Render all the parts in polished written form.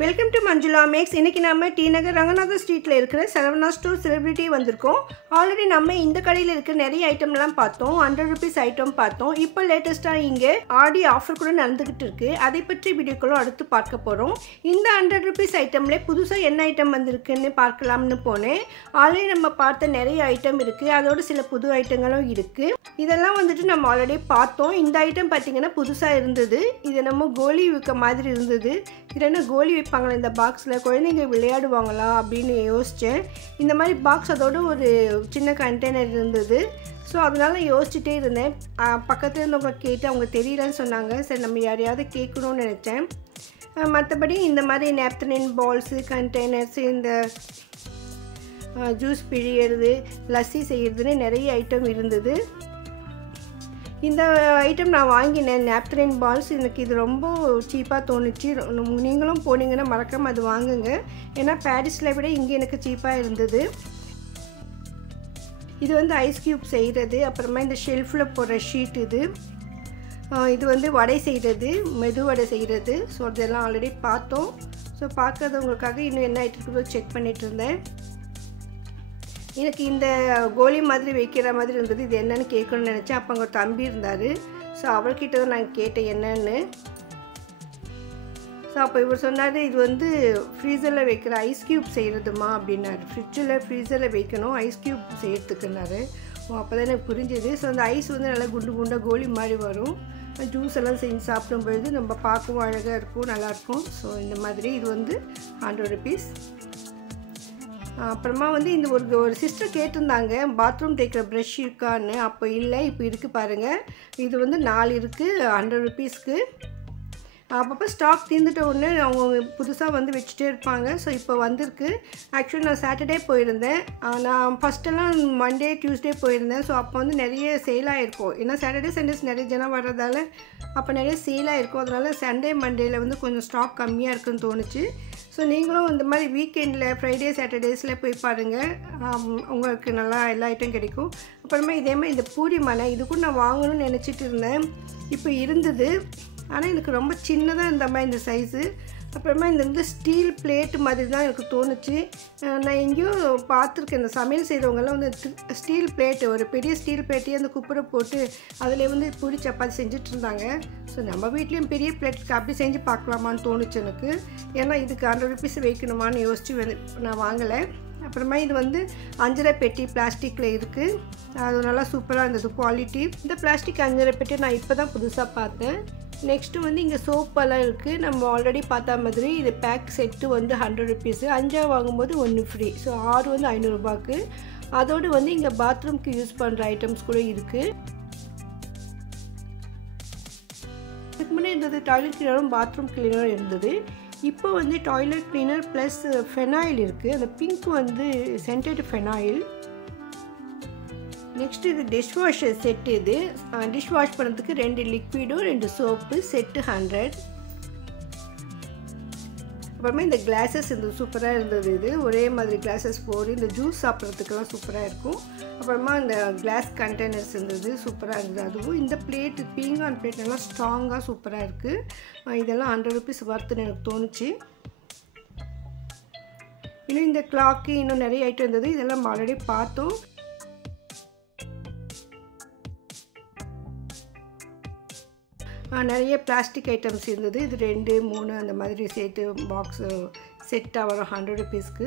Welcome to Manjula maths. இன்றைக்கி நம்ம D நகர் ரங்கநாத ஸ்ட்ரீட்டில் இருக்கிற சரவணா ஸ்டோர் செலிபிரிட்டி வந்திருக்கோம். ஆல்ரெடி நம்ம இந்த கடையில் இருக்கிற நிறைய ஐட்டம்லாம் பார்த்தோம். 100 rupees ஐட்டம் பார்த்தோம். இப்போ லேட்டஸ்ட்டாக இங்கே ஆடி ஆஃபர் கூட நடந்துக்கிட்டு இருக்குது. அதை பற்றி வீடியோக்களும் அடுத்து பார்க்க போகிறோம். இந்த 100 rupees ஐட்டம்லேயே புதுசாக என்ன ஐட்டம் வந்திருக்குன்னு பார்க்கலாம்னு போனேன். ஆல்ரெடி நம்ம பார்த்த நிறைய ஐட்டம் இருக்குது, அதோடு சில புது ஐட்டங்களும் இருக்குது. இதெல்லாம் வந்துட்டு நம்ம ஆல்ரெடி பார்த்தோம். இந்த ஐட்டம் பார்த்திங்கன்னா புதுசாக இருந்தது. இது நம்ம கோலி விற்க மாதிரி இருந்தது. இது என்ன கோலி வைப்பாங்களா இந்த பாக்ஸில், குழந்தைங்க விளையாடுவாங்களா அப்படின்னு யோசித்தேன். இந்த மாதிரி பாக்ஸ் அதோட ஒரு சின்ன கண்டெய்னர் இருந்தது. ஸோ அதனால யோசிச்சுட்டே இருந்தேன். பக்கத்தில் இருந்தவங்க கேட்டு அவங்க தெரியலன்னு சொன்னாங்க. சரி நம்ம யாரையாவது கேட்கணும்னு நினச்சேன். மற்றபடி இந்த மாதிரி நேப்தனின் பால்ஸு, கண்டெய்னர்ஸு, இந்த ஜூஸ் பிழியறது, லஸ்ஸி செய்கிறதுன்னு நிறைய ஐட்டம் இருந்தது. இந்த ஐட்டம் நான் வாங்கினேன், நேப்தலின் பால்ஸ். எனக்கு இது ரொம்ப சீப்பாக தோணுச்சு. நீங்களும் போனீங்கன்னா மறக்காமல் அது வாங்குங்க. ஏன்னா பாரிஸில் விட இங்கே எனக்கு சீப்பாக இருந்தது. இது வந்து ஐஸ் க்யூப் செய்கிறது, அப்புறமா இந்த ஷெல்ஃபில் போடுற ஷீட் இது வந்து வடை செய்கிறது, மெது வடை செய்கிறது. ஸோ அதெல்லாம் ஆல்ரெடி பார்த்தோம். ஸோ பார்க்காதவங்களுக்காக இன்னும் என்ன ஐட்டம் இருக்குதோ செக் பண்ணிகிட்டு இருந்தேன். எனக்கு இந்த கோலி மாதிரி வைக்கிற மாதிரி இருந்தது. இது என்னென்னு கேட்கணும்னு நினச்சேன். அப்போ அங்கே தம்பி இருந்தார். ஸோ அவர்கிட்ட தான் நான் கேட்டேன் என்னன்னு. ஸோ அப்போ இவர் சொன்னார், இது வந்து ஃப்ரீசரில் வைக்கிற ஐஸ் க்யூப் செய்கிறதுமா அப்படின்னாரு. ஃப்ரீசரில் வைக்கணும் ஐஸ் க்யூப் செய்கிறதுக்குன்னாரு. அப்போ தான் எனக்கு புரிஞ்சுது. ஸோ அந்த ஐஸ் வந்து நல்லா குண்டு குண்டாக கோலி மாதிரி வரும். ஜூஸ் எல்லாம் செஞ்சு சாப்பிடும்பொழுது நம்ம பார்க்கவும் அழகாக இருக்கும், நல்லாயிருக்கும். ஸோ இந்த மாதிரி இது வந்து 100 rupees. அப்புறமா வந்து இந்த ஒரு சிஸ்டர் கேட்டிருந்தாங்க பாத்ரூம் தேய்க்கிற ப்ரஷ் இருக்கான்னு. அப்போ இல்லை, இப்போ இருக்குது பாருங்கள். இது வந்து 4 இருக்குது 100 rupeesக்கு. அப்பப்போ ஸ்டாக் தீர்ந்துட்ட உடனே அவங்க புதுசாக வந்து வச்சுட்டே இருப்பாங்க. ஸோ இப்போ வந்திருக்கு. ஆக்சுவலி நான் சாட்டர்டே போயிருந்தேன். நான் ஃபஸ்ட்டெல்லாம் மண்டே டியூஸ்டே போயிருந்தேன். ஸோ அப்போ வந்து நிறைய சேலாக இருக்கும். ஏன்னா சாட்டர்டே சண்டேஸ் நிறைய ஜனம் வர்றதால அப்போ நிறைய சேலாக இருக்கும். அதனால் சண்டே மண்டேயில் வந்து கொஞ்சம் ஸ்டாக் கம்மியாக இருக்குன்னு தோணுச்சு. ஸோ நீங்களும் இந்த மாதிரி வீக்கெண்டில் ஃப்ரைடே சாட்டர்டேஸில் போய் பாருங்கள், உங்களுக்கு நல்லா எல்லா ஐட்டம் கிடைக்கும். அப்புறமா இதே மாதிரி இந்த பூரி மனை இது கூட நான் வாங்கணும்னு நினச்சிட்டு இருந்தேன். இப்போ இருந்தது, ஆனால் எனக்கு ரொம்ப சின்னதாக இருந்த மாதிரி இந்த சைஸு. அப்புறமா இந்த வந்து ஸ்டீல் பிளேட்டு மாதிரி தான் எனக்கு தோணுச்சு. நான் எங்கேயோ பார்த்துருக்கேன், இந்த சமையல் செய்கிறவங்கெல்லாம் வந்து ஸ்டீல் பிளேட்டு, ஒரு பெரிய ஸ்டீல் பிளேட்டையே அந்த குப்பரை போட்டு அதில் வந்து பூரி சப்பாத்தி செஞ்சுட்டு இருந்தாங்க. ஸோ நம்ம வீட்லேயும் பெரிய பிளேட்டுக்கு அப்படி செஞ்சு பார்க்கலாமான்னு தோணுச்சு எனக்கு. ஏன்னா இதுக்கு 100 rupees வைக்கணுமான்னு யோசித்து நான் வாங்கலை. அப்புறமா இது வந்து 5 பெட்டி பிளாஸ்டிக்கில் இருக்குது. அது நல்லா சூப்பராக இருந்தது குவாலிட்டி. இந்த பிளாஸ்டிக் 5 பெட்டி நான் இப்போ தான் புதுசாக பார்த்தேன். நெக்ஸ்ட்டு வந்து இங்கே சோப்பெல்லாம் இருக்குது. நம்ம ஆல்ரெடி பார்த்தா மாதிரி இது பேக் செட்டு வந்து 100 rupees. 5 வாங்கும்போது 1 ஃப்ரீ. ஸோ 6 வந்து 500 ரூபாய்க்கு. அதோடு வந்து இங்கே பாத்ரூம்க்கு யூஸ் பண்ணுற ஐட்டம்ஸ் கூட இருக்குது. இதுக்கு முன்னே இருந்தது டாய்லெட் கிளீனரும் பாத்ரூம் கிளீனரும் இருந்தது. இப்போ வந்து டாய்லெட் கிளீனர் ப்ளஸ் ஃபெனாயில் இருக்குது. அந்த பிங்க் வந்து சென்டட் ஃபெனாயில். நெக்ஸ்ட்டு இது டிஷ் வாஷர் செட்டு. இது டிஷ் வாஷ் பண்ணுறதுக்கு 2 லிக்விடும் 2 சோப்பு செட்டு 100. அப்புறமா இந்த கிளாஸஸ் இந்த சூப்பராக இருந்தது. இது ஒரே மாதிரி கிளாஸஸ் போடு, இந்த ஜூஸ் சாப்பிட்றதுக்கெல்லாம் சூப்பராக இருக்கும். அப்புறமா இந்த கிளாஸ் கண்டெய்னர்ஸ் இருந்தது, சூப்பராக இருந்தது. அதுவும் இந்த பிளேட்டு பீங்கான் பிளேட் எல்லாம் ஸ்ட்ராங்காக சூப்பராக இருக்குது. இதெல்லாம் 100 rupees வர்த்துன்னு எனக்கு தோணுச்சு. இன்னும் இந்த கிளாக்கு இன்னும் நிறைய ஐட்டம் இருந்தது. இதெல்லாம் ஆல்ரெடி பார்த்தோம். நிறைய பிளாஸ்டிக் ஐட்டம்ஸ் இருந்தது. இது 2, 3 அந்த மாதிரி சேர்த்து பாக்ஸு செட்டாக வரும் 100 rupeesக்கு.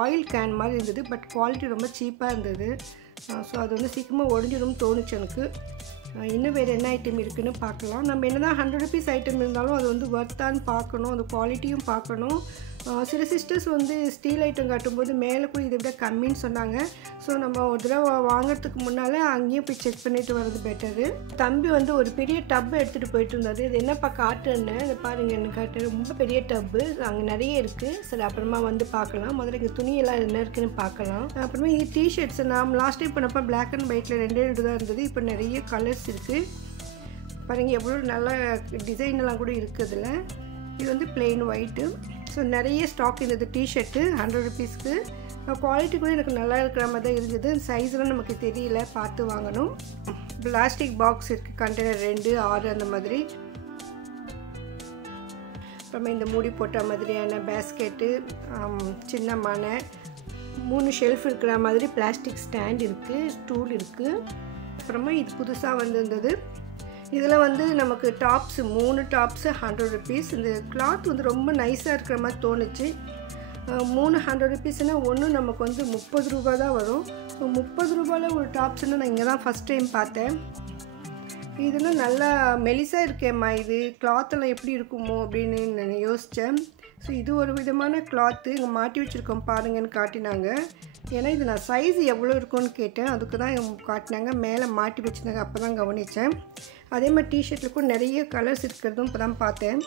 ஆயில் கேன் மாதிரி இருந்தது, பட் குவாலிட்டி ரொம்ப சீப்பாக இருந்தது. ஸோ அது வந்து சீக்கிரமாக உடஞ்சிடும்னு தோணுச்சு எனக்கு. இன்னும் வேறு என்ன ஐட்டம் இருக்குதுன்னு பார்க்கலாம். நம்ம என்ன தான் 100 rupees ஐட்டம் இருந்தாலும் அது வந்து வர்த்தான்னு பார்க்கணும், அந்த குவாலிட்டியும் பார்க்கணும். சில சிஸ்டர்ஸ் வந்து ஸ்டீல் ஐட்டம் காட்டும்போது மேலே கூட இதை விட கம்மின்னு சொன்னாங்க. ஸோ நம்ம ஒரு தடவை வாங்கிறதுக்கு முன்னால் அங்கேயும் போய் செக் பண்ணிவிட்டு வர்றது பெட்டரு. தம்பி வந்து ஒரு பெரிய டப்பு எடுத்துகிட்டு போயிட்டு இருந்தார். இது என்னப்பா காட்டுன்னு இதை பாருங்கள், என்ன காட்டு, ரொம்ப பெரிய டப்பு. அங்கே நிறைய இருக்குது. சரி அப்புறமா வந்து பார்க்கலாம். முதல்ல இங்கே துணியெல்லாம் என்ன இருக்குதுன்னு பார்க்கலாம். அப்புறமா இது டிஷர்ட்ஸ். நான் லாஸ்ட் டைம் பண்ணப்போ பிளாக் அண்ட் ஒயிட்டில் 2 தான் இருந்தது. இப்போ நிறைய கலர்ஸ் இருக்குது பாருங்கள். எவ்வளோ நல்ல டிசைனெல்லாம் கூட இருக்குது அதில். இது வந்து பிளெயின் ஒயிட்டு. ஸோ நிறைய ஸ்டாக் இருந்தது. டிஷர்ட்டு 100 rupeesக்கு. குவாலிட்டி கூட எனக்கு நல்லா இருக்கிற மாதிரி தான் இருந்தது. சைஸ்லாம் நமக்கு தெரியல, பார்த்து வாங்கணும். பிளாஸ்டிக் பாக்ஸ் இருக்குது, கண்டெய்னர் 2, 6 அந்த மாதிரி. அப்புறமா இந்த மூடி போட்ட மாதிரியான பேஸ்கெட்டு, சின்ன மனை, 3 ஷெல்ஃப் இருக்கிற மாதிரி பிளாஸ்டிக் ஸ்டாண்ட் இருக்குது, ஸ்டூல் இருக்குது. அப்புறமா இது புதுசாக வந்திருந்தது. இதில் வந்து நமக்கு டாப்ஸு 3 டாப்ஸு 100 ருபீஸ். இந்த கிளாத் வந்து ரொம்ப நைஸாக இருக்கிற மாதிரி தோணுச்சு. 3 100 ருபீஸ்னால் ஒன்று நமக்கு வந்து 30 ரூபா தான் வரும். 30 ரூபாயில் ஒரு டாப்ஸ்னால் நான் இங்கே தான் ஃபஸ்ட் டைம் பார்த்தேன். இதெல்லாம் நல்லா மெலிசாக இருக்கேம்மா, இது கிளாத்தெல்லாம் எப்படி இருக்குமோ அப்படின்னு நான் யோசித்தேன். ஸோ இது ஒரு விதமான கிளாத்து இங்கே மாட்டி வச்சுருக்கோம் பாருங்கன்னு காட்டினாங்க. ஏன்னா இது நான் சைஸ் எவ்வளோ இருக்குன்னு கேட்டேன், அதுக்கு தான் காட்டினாங்க. மேலே மாட்டி வச்சுருந்தாங்க, அப்போ தான் கவனித்தேன். அதே மாதிரி டிஷர்ட்டில் கூட நிறைய கலர்ஸ் இருக்கிறதும் இப்போ தான் பார்த்தேன்.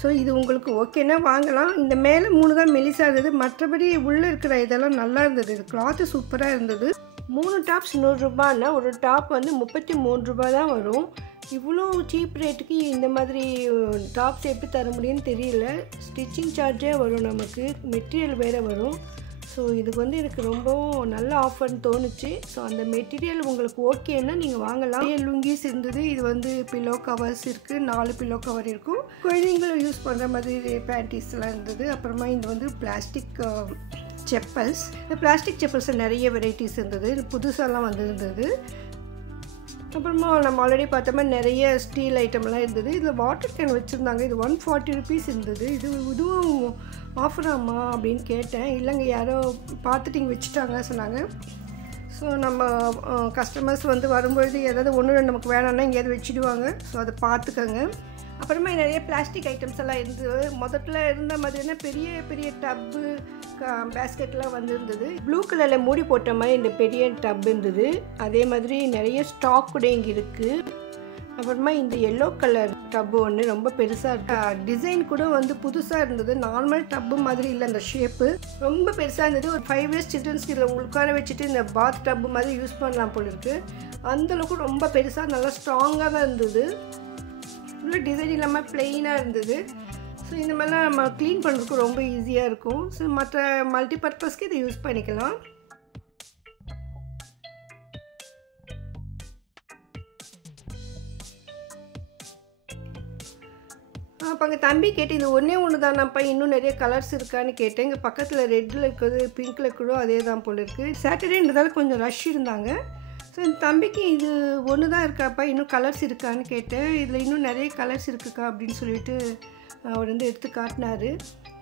ஸோ இது உங்களுக்கு ஓகேன்னா வாங்கலாம். இந்த மேலே 3 தான் மெலிசாக இருந்தது, மற்றபடி உள்ளே இருக்கிற இதெல்லாம் நல்லா இருந்தது. இது கிளாத்து சூப்பராக இருந்தது. 3 டாப்ஸ் 100 ரூபான்னா ஒரு டாப் வந்து 33 ரூபா தான் வரும். இவ்வளோ சீப் ரேட்டுக்கு இந்த மாதிரி டாப்ஸ் எப்படி தர முடியும்னு தெரியல. ஸ்டிச்சிங் சார்ஜே வரும், நமக்கு மெட்டீரியல் வேறு வரும். ஸோ இதுக்கு வந்து எனக்கு ரொம்பவும் நல்ல ஆஃபர்னு தோணுச்சு. ஸோ அந்த மெட்டீரியல் உங்களுக்கு ஓகேன்னா நீங்கள் வாங்கலாம். லுங்கீஸ் இருந்தது. இது வந்து பில்லோ கவர்ஸ் இருக்குது, 4 பில்லோ கவர் இருக்கும். குழந்தைங்களும் யூஸ் பண்ணுற மாதிரி பேண்டீஸ்லாம் இருந்தது. அப்புறமா இது வந்து பிளாஸ்டிக் செப்பல்ஸ். பிளாஸ்டிக் செப்பல்ஸில் நிறைய வெரைட்டிஸ் இருந்தது, புதுசாலாம் வந்துருந்தது. அப்புறமா நம்ம ஆல்ரெடி பார்த்த மாதிரி நிறைய ஸ்டீல் ஐட்டம்லாம் இருந்தது. இதில் வாட்டர் கேன் வச்சுருந்தாங்க. இது 140 ருபீஸ் இருந்தது. இதுவும் ஆஃபராமா அப்படின்னு கேட்டேன். இல்லைங்க, யாரோ பார்த்துட்டு இங்கே வச்சுட்டாங்க சொன்னாங்க. ஸோ நம்ம கஸ்டமர்ஸ் வந்து வரும்பொழுது ஏதாவது ஒன்று நமக்கு வேணாம்னா எங்கேயாவது வச்சுடுவாங்க. ஸோ அதை பார்த்துக்கோங்க. அப்புறமா நிறைய பிளாஸ்டிக் ஐட்டம்ஸ் எல்லாம் இருந்தது. முதல்ல இருந்த மாதிரினா பெரிய பெரிய டப்பு பேஸ்கெட்லாம் வந்துருந்தது. ப்ளூ கலரில் மூடி போட்ட மாதிரி இந்த பெரிய டப் இருந்தது. அதே மாதிரி நிறைய ஸ்டாக் கூட இங்கே இருக்குது. அப்புறமா இந்த எல்லோ கலர் டப்பு ஒன்று ரொம்ப பெருசாக இருக்கு. டிசைன் கூட வந்து புதுசாக இருந்தது. நார்மல் டப்பு மாதிரி இல்லை, அந்த ஷேப்பு ரொம்ப பெருசாக இருந்தது. ஒரு 5 இயர்ஸ் சில்ட்ரன்ஸ்க்கு இதில் உட்கார வச்சுட்டு இந்த பாத் டப்பு மாதிரி யூஸ் பண்ணலாம் போல இருக்குது. அந்தளவுக்கு ரொம்ப பெருசாக நல்லா ஸ்ட்ராங்காக தான் இருந்தது. உள்ள டிசைன் இல்லாமல் ப்ளெயினாக இருந்தது. ஸோ இந்த மாதிரிலாம் நம்ம க்ளீன் பண்ணுறதுக்கு ரொம்ப ஈஸியாக இருக்கும். ஸோ மற்ற மல்டி பர்பஸ்க்கு இதை யூஸ் பண்ணிக்கலாம். அப்போ அங்கே தம்பி கேட்டு இது ஒன்று தானப்பா, இன்னும் நிறைய கலர்ஸ் இருக்கான்னு கேட்டேன். இங்கே பக்கத்தில் ரெட்டில் இருக்குது, பிங்க்கில் கூட அதே தான் போல் இருக்குது. சாட்டர்டேன்றதால கொஞ்சம் ரஷ் இருந்தாங்க. ஸோ இந்த தம்பிக்கு இது ஒன்று தான் இருக்காப்பா, இன்னும் கலர்ஸ் இருக்கான்னு கேட்டேன். இதில் இன்னும் நிறைய கலர்ஸ் இருக்குக்கா அப்படின்னு சொல்லிட்டு அவர் வந்து எடுத்து காட்டினார்.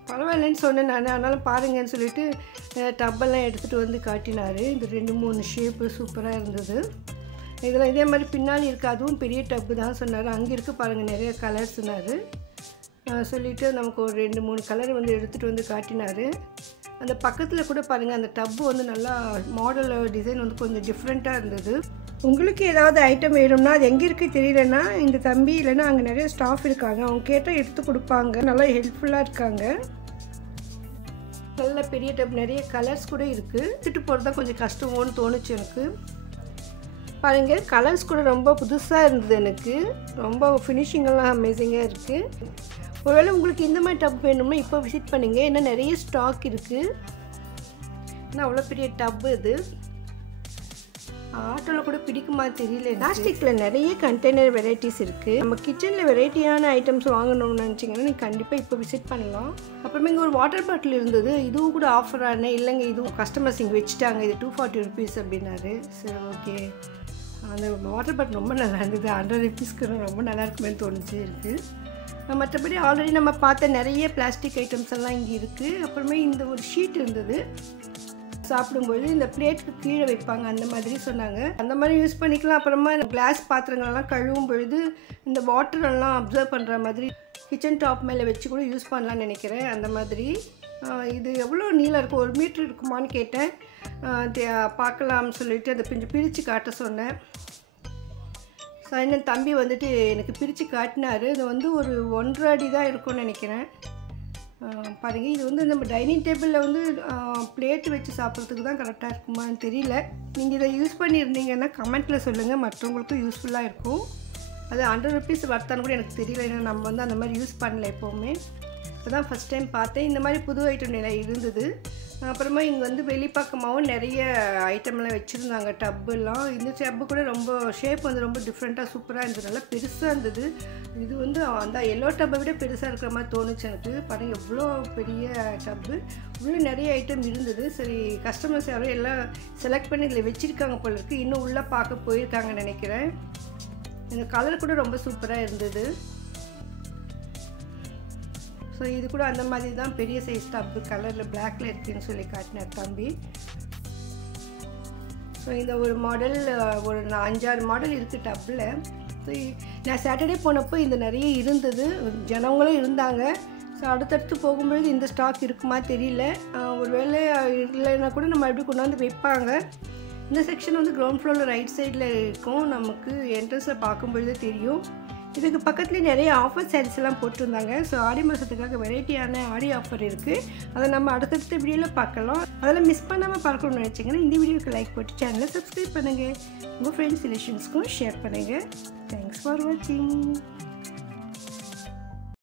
பரவாயில்லன்னு சொன்னேன் நான், ஆனாலும் பாருங்கன்னு சொல்லிட்டு டப்பெல்லாம் எடுத்துகிட்டு வந்து காட்டினார். இந்த 2-3 ஷேப்பு சூப்பராக இருந்தது. இதெல்லாம் இதே மாதிரி பின்னாடி இருக்குது, அதுவும் பெரிய டப்பு தான் சொன்னார். அங்கே இருக்குது பாருங்கள் நிறைய கலர்ஸ்னார். சொல்லிவிட்டு நமக்கு ஒரு 2-3 கலர் வந்து எடுத்துகிட்டு வந்து காட்டினார். அந்த பக்கத்தில் கூட பாருங்கள், அந்த டப்பு வந்து நல்லா மாடல் டிசைன் வந்து கொஞ்சம் டிஃப்ரெண்ட்டாக இருந்தது. உங்களுக்கு ஏதாவது ஐட்டம் வேணும்னா அது எங்கே இருக்குது தெரியலன்னா இந்த தம்பி இல்லைன்னா அங்கே நிறைய ஸ்டாஃப் இருக்காங்க, அவங்க கேட்டால் எடுத்து கொடுப்பாங்க. நல்லா ஹெல்ப்ஃபுல்லாக இருக்காங்க. நல்ல பெரிய டப், நிறைய கலர்ஸ் கூட இருக்குது. எடுத்துகிட்டு போகிறது தான் கொஞ்சம் கஷ்டமோன்னு தோணுச்சு எனக்கு. பாருங்கள், கலர்ஸ் கூட ரொம்ப புதுசாக இருந்தது. எனக்கு ரொம்ப ஃபினிஷிங்கெல்லாம் அமேசிங்காக இருக்குது. ஒருவேளை உங்களுக்கு இந்த மாதிரி டப் வேணும்னா இப்போ விசிட் பண்ணுங்க, ஏன்னா நிறைய ஸ்டாக் இருக்குது. ஏன்னா அவ்வளோ பெரிய டப்பு இது. ஆட்டோவில் கூட பிடிக்குமா தெரியல. பிளாஸ்டிக்கில் நிறைய கண்டெய்னர் வெரைட்டிஸ் இருக்குது. நம்ம கிச்சனில் வெரைட்டியான ஐட்டம்ஸ் வாங்கணும்னு நினச்சிங்கன்னா நீங்கள் கண்டிப்பாக இப்போ விசிட் பண்ணலாம். அப்புறமே இங்கே ஒரு வாட்டர் பாட்டில் இருந்தது. இதுவும் கூட ஆஃபரான இல்லைங்க, இதுவும் கஸ்டமர்ஸ் இங்கே வச்சுட்டாங்க, இது 240 ருபீஸ் அப்படின்னாரு. சரி ஓகே. அந்த வாட்டர் பாட்டில் ரொம்ப நல்லா இருந்தது. 100 ருபீஸ்க்கு ரொம்ப நல்லா இருக்குமேன்னு தோணுச்சு இருக்குது. மற்றபடி ஆல்ரெடி நம்ம பார்த்த நிறைய பிளாஸ்டிக் ஐட்டம்ஸ் எல்லாம் இங்கே இருக்குது. அப்புறமே இந்த ஒரு ஷீட் இருந்தது. சாப்பிடும்போது இந்த பிளேட்டுக்கு கீழே வைப்பாங்க அந்த மாதிரி சொன்னாங்க. அந்த மாதிரி யூஸ் பண்ணிக்கலாம். அப்புறமா கிளாஸ் பாத்திரங்கள்லாம் கழுவும் பொழுது இந்த வாட்டரெல்லாம் அப்சர்வ் பண்ணுற மாதிரி கிச்சன் டாப் மேலே வச்சு கூட யூஸ் பண்ணலான்னு நினைக்கிறேன். அந்த மாதிரி இது எவ்வளோ நீளம் இருக்கும், 1 மீட்டர் இருக்குமான்னு கேட்டேன். பார்க்கலாம்னு சொல்லிவிட்டு அதை கொஞ்சம் பிரித்து காட்ட சொன்னேன். ஸோ என்ன தம்பி வந்துட்டு எனக்கு பிரித்து காட்டினார். இது வந்து ஒரு 1.5 அடி தான் இருக்கும்னு நினைக்கிறேன். பாருங்கள், இது வந்து நம்ம டைனிங் டேபிளில் வந்து பிளேட்டு வச்சு சாப்பிட்றதுக்கு தான் கரெக்டாக இருக்குமான்னு தெரியல. நீங்கள் இதை யூஸ் பண்ணியிருந்தீங்கன்னா கமெண்ட்டில் சொல்லுங்கள், மற்றவங்களுக்கும் யூஸ்ஃபுல்லாக இருக்கும். அது 100 ருபீஸ் வர்த்தான்னு கூட எனக்கு தெரியல, ஏன்னா நம்ம வந்து அந்த மாதிரி யூஸ் பண்ணல எப்போவுமே. இப்போ தான் ஃபஸ்ட் டைம் பார்த்தேன். இந்த மாதிரி புது ஐட்டம் நிறைய இருந்தது. அப்புறமா இங்கே வந்து வெளிப்பக்கமாகவும் நிறைய ஐட்டம்லாம் வச்சுருந்தாங்க. டப்புலாம், இந்த டப்பு கூட ரொம்ப ஷேப் வந்து ரொம்ப டிஃப்ரெண்ட்டாக சூப்பராக இருந்தது, நல்லா பெருசாக இருந்தது. இது வந்து அந்த எல்லோ டப்பை விட பெருசாக இருக்கிற மாதிரி தோணுச்சு எனக்கு. பாருங்கள் எவ்வளோ பெரிய டப்பு, உள்ளே நிறைய ஐட்டம் இருந்தது. சரி, கஸ்டமர்ஸ் யாரும் எல்லாம் செலக்ட் பண்ணி இதில் வச்சுருக்காங்க போல இருக்குது, இன்னும் உள்ளே பார்க்க போயிருக்காங்கன்னு நினைக்கிறேன். இந்த கலர் கூட ரொம்ப சூப்பராக இருந்தது. ஸோ இது கூட அந்த மாதிரி தான் பெரிய சைஸ் டப்பு, கலரில் பிளாக்ல இருக்குதுன்னு சொல்லி காட்டினார் தம்பி. ஸோ இந்த ஒரு மாடல், ஒரு 5-6 மாடல் இருக்குது டப்பில். ஸோ நான் சாட்டர்டே போனப்போ இந்த நிறைய இருந்தது, ஜனங்களும் இருந்தாங்க. ஸோ அடுத்தடுத்து போகும்பொழுது இந்த ஸ்டாக் இருக்குமா தெரியல, ஒரு வேளை இல்லைன்னா கூட நம்ம எப்படி கொண்டு வந்து வைப்பாங்க. இந்த செக்ஷன் வந்து கிரவுண்ட் ஃப்ளோரில் ரைட் சைடில் இருக்கும், நமக்கு என்ட்ரன்ஸில் பார்க்கும்பொழுது தெரியும். இதுக்கு பக்கத்துலேயே நிறைய ஆஃபர் சாரீஸ் எல்லாம் போட்டிருந்தாங்க. ஸோ ஆடி மாதத்துக்காக வெரைட்டியான ஆடி ஆஃபர் இருக்குது, அதை நம்ம அடுத்தடுத்த வீடியோவில் பார்க்கலாம். அதெல்லாம் மிஸ் பண்ணாமல் பார்க்கணும்னு நினச்சிங்கன்னா இந்த வீடியோக்கு லைக் போட்டு சேனலை சப்ஸ்கிரைப் பண்ணுங்கள், உங்கள் ஃப்ரெண்ட்ஸ் ரிலேஷன்ஸ்க்கும் ஷேர் பண்ணுங்கள். தேங்க்ஸ் ஃபார் வாட்சிங்.